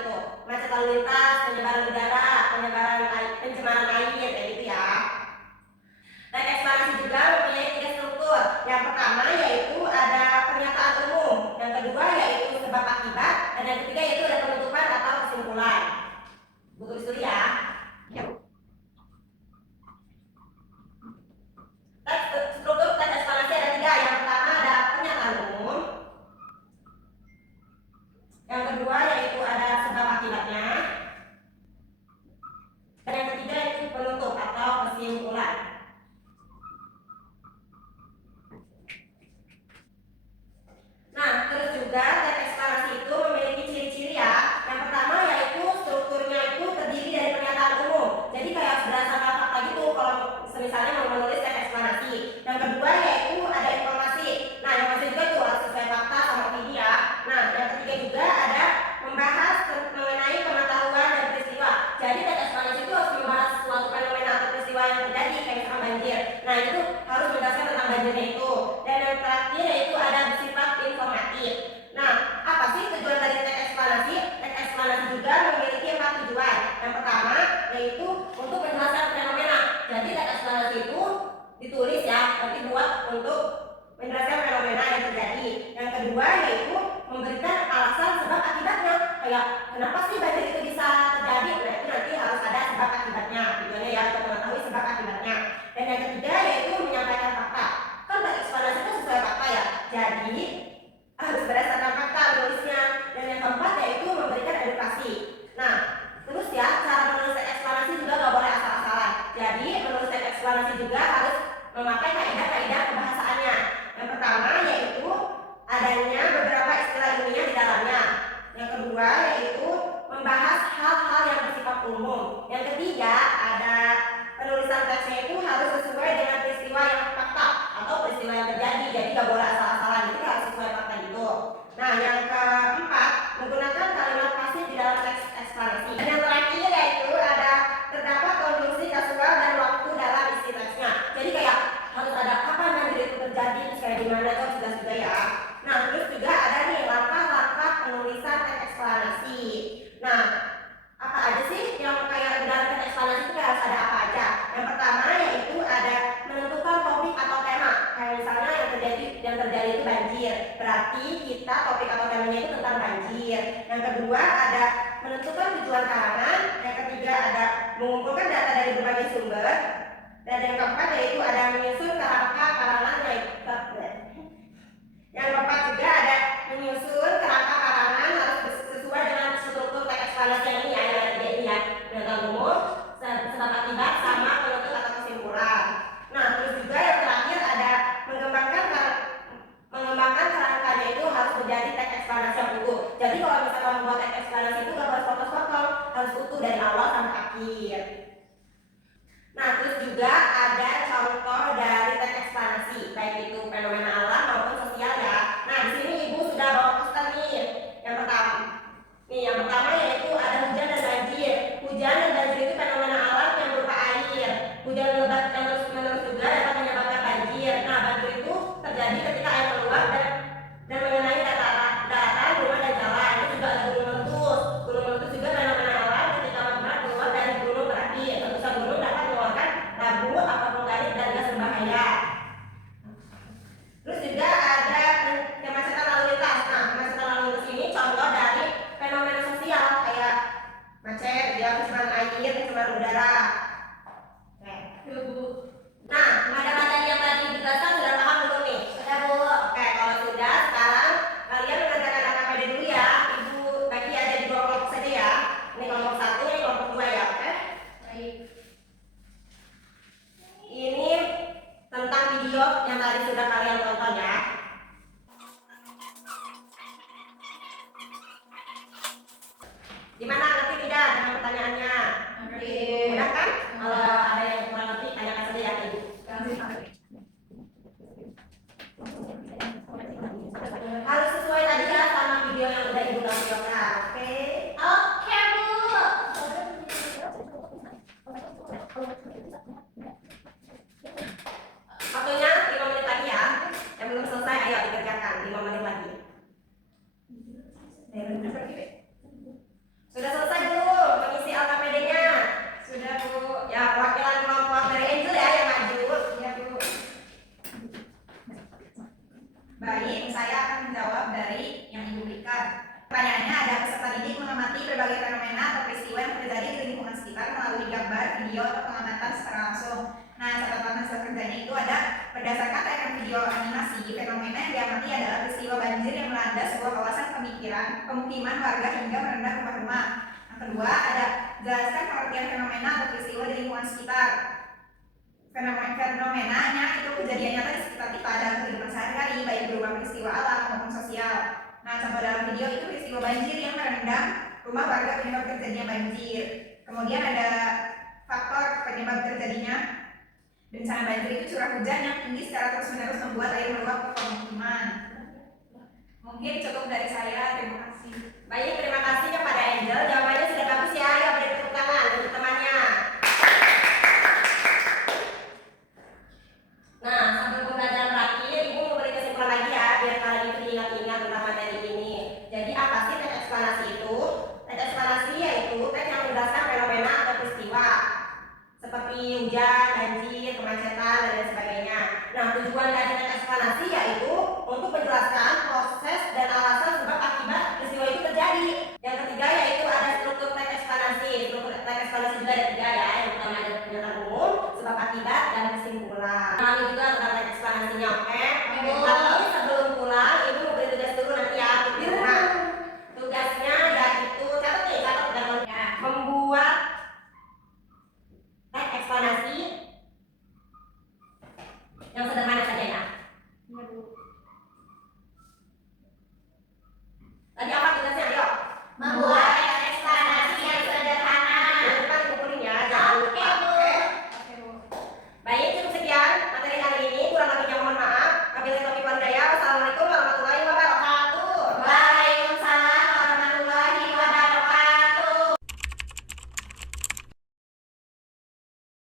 gitu. Macet lalu lintas, penyebaran udara, pencemaran air kayak gitu ya. Dan ekspansi juga mempunyai 3 struktur. Yang pertama yaitu ada pernyataan umum, yang kedua yaitu sebab akibat, dan yang ketiga yaitu ada penutupan atau kesimpulan. Tulis dulu ya. Struktur teks ekspansi ada 3. Yang pertama ada pernyataan umum, yang kedua yaitu ada sebab akibatnya, dan yang ketiga yaitu penutup atau kesimpulan. Nah, terus juga teks ekspansi itu memiliki ciri-ciri ya. Yang pertama yaitu strukturnya itu terdiri dari pernyataan umum. Jadi kayak berdasarkan fakta gitu kalau misalnya mau menulis teks ekspansi. Yang kedua yaitu ada informasi. Nah, informasi juga tuh harus sesuai fakta sama opini ya. Nah, yang ketiga juga ada membahas mengenai pengetahuan dan peristiwa. Jadi teks ekspansi itu harus membahas suatu fenomena atau peristiwa yang terjadi kayak misalkan banjir. Nah, itu harus menjelaskan tentang banjirnya itu. Dan yang terakhir yaitu ada bersifat informatif. Nah, apa sih tujuan dari teks ekspansi? Teks ekspansi juga memiliki 4 tujuan. Yang pertama yaitu untuk menjelaskan fenomena. Jadi teks ekspansi itu ditulis ya, nanti buat untuk menjelaskan fenomena yang terjadi. Yang kedua yaitu memberikan alasan sebab akibatnya. Kayak kenapa sih banjir itu bisa terjadi? Nah, itu nanti harus ada sebab akibatnya. Tujuannya ya untuk mengetahui sebab akibatnya. Dan yang ketiga yaitu menyampaikan fakta. Kan teks ekspansi itu sesuai fakta ya. Jadi harus berdasarkan fakta menulisnya. Dan yang keempat yaitu memberikan edukasi. Nah, terus ya cara menulis teks ekspansi juga nggak boleh asal-asalan. Jadi menulis teks ekspansi juga harus memakai kaidah-kaidah kebahasaannya. Yang pertama yaitu adanya beberapa istilah ilmiah di dalamnya. Yang kedua yaitu membahas hal-hal yang bersifat umum. Yang ketiga ada penulisan teksnya itu harus sesuai dengan peristiwa yang fakta atau peristiwa yang terjadi. Jadi nggak boleh asal-asalan, jadi harus sesuai fakta gitu. Nah, yang keempat menggunakan kalimat pasif di dalam teks ekspansi. Dan yang terakhir yaitu ada terdapat konjungsi kasual dan waktu dalam isi teksnya. Jadi kayak harus ada kapan banjir itu terjadi, terus kayak gimana itu jelas juga ya. Nah, terus juga ada nih langkah-langkah penulisan teks ekspansi. Nah, apa aja sih yang kayak di dalam teks ekspansi itu harus ada apa aja? Yang pertama yaitu ada menentukan topik atau tema. Kayak misalnya yang terjadi itu banjir. Berarti kita topik atau temanya itu tentang banjir. Yang kedua ada menentukan tujuan karangan. Yang ketiga ada mengumpulkan data dari berbagai sumber. Dan yang keempat yaitu ada menyusun kerangka karangan yang keempat juga ada menyusun kerangka karangan harus sesuai dengan struktur teks ekspansi yang ini ya, ini ya, pernyataan umum, sebab akibat sama penutup atau kesimpulan. Nah, terus juga yang terakhir ada mengembangkan kerangkanya itu harus menjadi teks ekspansi yang utuh. Jadi kalau misalkan membuat teks ekspansi itu gak harus potong-potong, harus utuh dari awal sampai akhir. Nah, terus juga ada contoh dari teks ekspansi, baik itu fenomena alam maupun sosial ya. Nah, di sini Ibu sudah bawa poster nih. Yang pertama yaitu ada hujan dan banjir. Hujan dan banjir itu fenomena alam yang berupa air. Hujan lebat yang terus-menerus juga dapat menyebabkan banjir. Nah, banjir itu terjadi ketika air meluap dan mengenai daratan, rumah dan jalan. Itu juga ada gunung meletus. Gunung meletus juga fenomena alam ketika magma keluar dari gunung berapi. Letusan gunung dapat mengeluarkan labu, asap vulkanik dan gas berbahaya. Terus juga ada kemacetan lalu lintas. Nah, kemacetan lalu lintas ini contoh dari fenomena sosial kayak macet, ya, pencemaran air, pencemaran udara. Nah, materi yang tadi dijelaskan sudah paham belum nih? Sudah, Bu. Oke, kalau sudah, sekarang kalian mengerjakan AKPD dulu ya. Ibu bagi aja di 2 kelompok saja ya. Ini kelompok 1, ini kelompok 2 ya, oke? Baik. Ini tentang video yang tadi sudah kalian tonton ya. Gimana, ngerti tidak dengan pertanyaannya? Ngerti. Mudah kan? Kalau ada yang kurang ngerti, tanyakan saja ya Ibu. Harus sesuai tadi ya sama video yang udah Ibu tampilkan. Oke? Oke, Bu. Waktunya 5 menit lagi ya. Yang belum selesai ayo dikerjakan 5 menit lagi. Sudah video atau pengamatan secara langsung. Nah, catatan hasil kerjanya itu ada berdasarkan tayangan video animasi, fenomena yang diamati adalah peristiwa banjir yang melanda sebuah kawasan pemukiman warga hingga merendam rumah-rumah. Yang kedua ada jelaskan pengertian fenomena atau peristiwa di lingkungan sekitar. Fenomenanya itu kejadian nyata di sekitar kita dalam kehidupan sehari-hari, baik berupa peristiwa alam maupun sosial. Nah, contoh dalam video itu peristiwa banjir yang merendam rumah warga penyebab terjadinya banjir. Kemudian ada faktor penyebab terjadinya bencana banjir itu curah hujan yang tinggi secara terus-menerus membuat air meluap ke pemukiman. Mungkin cukup dari saya, terima kasih. Baik, terima kasih kepada Angel.